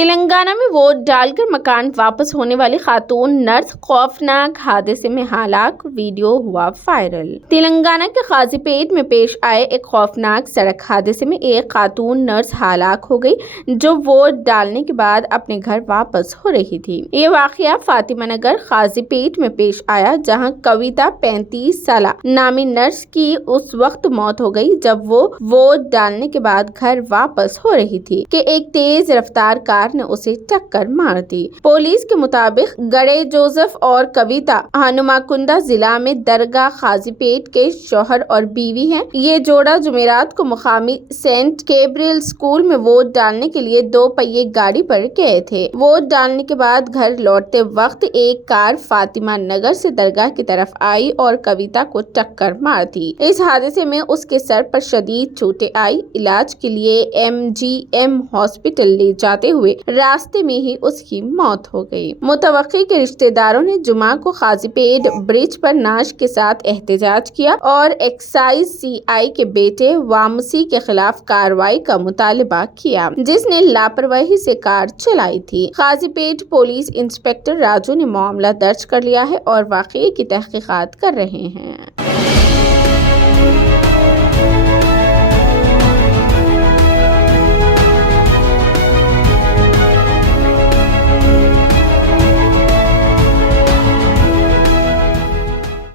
تلنگانہ میں ووٹ ڈال کر مکان واپس ہونے والی خاتون نرس خوفناک حادثے میں ہلاک، ویڈیو ہوا وائرل۔ تلنگانہ کے قاضی پیٹ میں پیش آئے ایک خوفناک سڑک حادثے میں ایک خاتون نرس ہلاک ہو گئی جو ووٹ ڈالنے کے بعد اپنے گھر واپس ہو رہی تھی۔ یہ واقعہ فاطمہ نگر قاضی پیٹ میں پیش آیا جہاں کویتا 35 سالہ نامی نرس کی اس وقت موت ہو گئی جب وہ ووٹ ڈالنے کے بعد گھر واپس ہو رہی تھی کہ ایک تیز رفتار کار نے اسے ٹکر مار دی۔ پولیس کے مطابق گڑے جوزف اور کویتا ہنوماکنڈا ضلع میں درگاہ قاضی پیٹ کے شوہر اور بیوی ہیں۔ یہ جوڑا جمعرات کو مقامی سینٹ گیبریل اسکول میں ووٹ ڈالنے کے لیے 2 پہیے گاڑی پر گئے تھے۔ ووٹ ڈالنے کے بعد گھر لوٹتے وقت ایک کار فاطمہ نگر سے درگاہ کی طرف آئی اور کویتا کو ٹکر مار دی۔ اس حادثے میں اس کے سر پر شدید چوٹیں آئی۔ علاج کے لیے MGM ہاسپٹل لے جاتے ہوئے راستے میں ہی اس کی موت ہو گئی۔ متوقع کے رشتہ داروں نے جمعہ کو قاضی پیٹ برج پر نعش کے ساتھ احتجاج کیا اور ایکسائز CI کے بیٹے وامسی کے خلاف کارروائی کا مطالبہ کیا جس نے لاپرواہی سے کار چلائی تھی۔ قاضی پیٹ پولیس انسپکٹر راجو نے معاملہ درج کر لیا ہے اور واقعے کی تحقیقات کر رہے ہیں۔